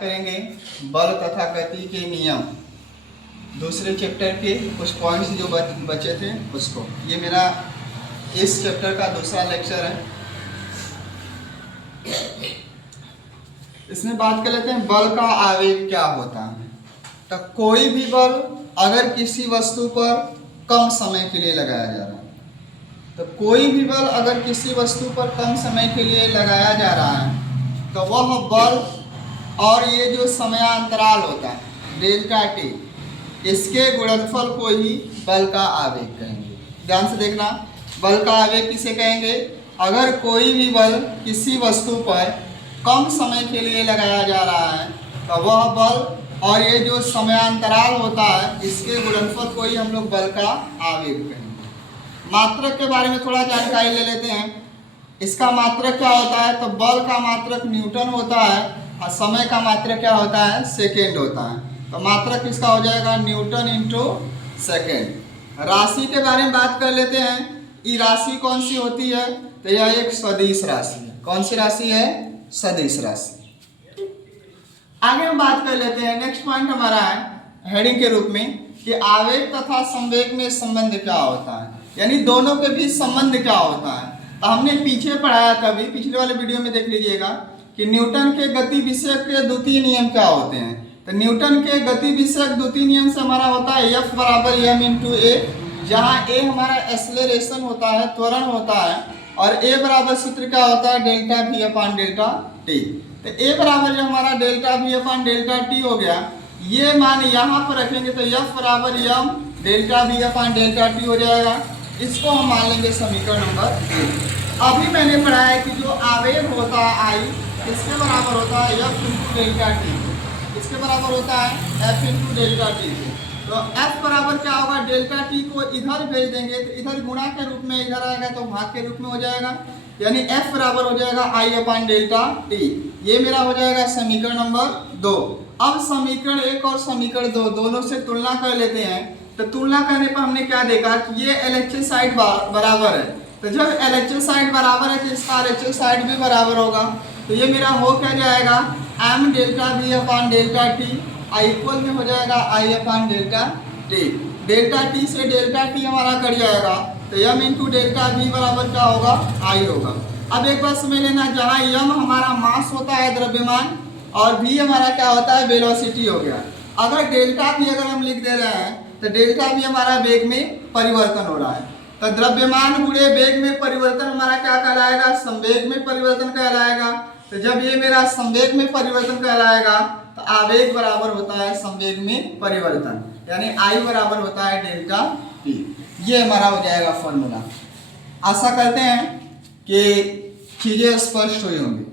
करेंगे बल तथा गति के नियम, दूसरे चैप्टर के कुछ पॉइंट्स जो बचे थे उसको। ये मेरा इस चैप्टर का दूसरा लेक्चर है। इसमें बात कर लेते हैं बल का आवेग क्या होता है। तो कोई भी बल अगर किसी वस्तु पर कम समय के लिए लगाया जा रहा है, तो कोई भी बल अगर किसी वस्तु पर कम समय के लिए लगाया जा रहा है तो वह बल और ये जो समयांतराल होता है डेल्टा टी, इसके गुणनफल को ही बल का आवेग कहेंगे। ध्यान से देखना, बल का आवेग किसे कहेंगे? अगर कोई भी बल किसी वस्तु पर कम समय के लिए लगाया जा रहा है तो वह बल और ये जो समयांतराल होता है इसके गुणनफल को ही हम लोग बल का आवेग कहेंगे। मात्रक के बारे में थोड़ा जानकारी ले लेते हैं। इसका मात्रक क्या होता है? तो बल का मात्रक न्यूटन होता है और समय का मात्रक क्या होता है? सेकेंड होता है। तो मात्रक किसका हो जाएगा? Newton into second. राशि के बारे में बात कर लेते हैं। ये राशि कौन सी होती है? तो यह एक सदिश राशि है। कौन सी राशि है? सदिश राशि। आगे हम बात कर लेते हैं, नेक्स्ट पॉइंट हमारा है हेडिंग के रूप में कि आवेग तथा संवेग में संबंध क्या होता है, यानी दोनों के बीच संबंध क्या होता है। तो हमने पीछे पढ़ाया था, अभी पिछले वाले वीडियो में देख लीजिएगा कि न्यूटन के गति विषयक के द्वितीय नियम क्या होते हैं। तो न्यूटन के गति विषयक द्वितीय नियम से हमारा होता है F बराबर m इंटू ए, जहाँ ए हमारा एक्सेलरेशन होता है, त्वरण होता है, और ए बराबर सूत्र क्या होता है? डेल्टा v अपान डेल्टा टी। तो ए बराबर जो हमारा डेल्टा v अपान डेल्टा टी हो गया, ये मान यहाँ पर रखेंगे तो F बराबर m डेल्टा v अपान डेल्टा टी हो जाएगा। इसको हम मान लेंगे समीकरण नंबर 1। अभी मैंने पढ़ा है कि जो आवेग होता है I, इसके बराबर होता है F इंटू डेल्टा टी, इसके बराबर होता है F इंटू डेल्टा टी। तो F बराबर क्या होगा? डेल्टा टी को इधर भेज देंगे तो इधर गुणा के रूप में इधर आएगा तो भाग के रूप में हो जाएगा, यानी F बराबर हो जाएगा I अपान डेल्टा टी। ये मेरा हो जाएगा समीकरण नंबर 2। अब समीकरण 1 और समीकरण 2 दोनों से तुलना कर लेते हैं। तो तुलना करने पर हमने क्या देखा कि ये LHS साइड बराबर है। तो जब LHS साइड बराबर है तो इसका RHS साइड भी बराबर होगा। तो ये मेरा हो क्या जाएगा? m डेल्टा v अपान डेल्टा टी इक्वल में हो जाएगा I upon delta T. Delta T से डेल्टा टी हमारा कट जाएगा तो m इंटू डेल्टा v बराबर क्या होगा? I होगा। अब एक बात समझ लेना, जहाँ m हमारा मास होता है द्रव्यमान और v हमारा क्या होता है? वेलोसिटी हो गया। अगर डेल्टा v अगर हम लिख दे रहे हैं तो डेल्टा v हमारा वेग में परिवर्तन हो रहा है। तो द्रव्यमान गुणे वेग में परिवर्तन हमारा क्या कहलाएगा? संवेग में परिवर्तन कहलाएगा। तो जब ये मेरा संवेग में परिवर्तन कहलाएगा तो आवेग बराबर होता है संवेग में परिवर्तन, यानी I बराबर होता है डेल्टा P। ये हमारा हो जाएगा फॉर्मूला। आशा करते हैं कि चीजें स्पष्ट हुई होंगी।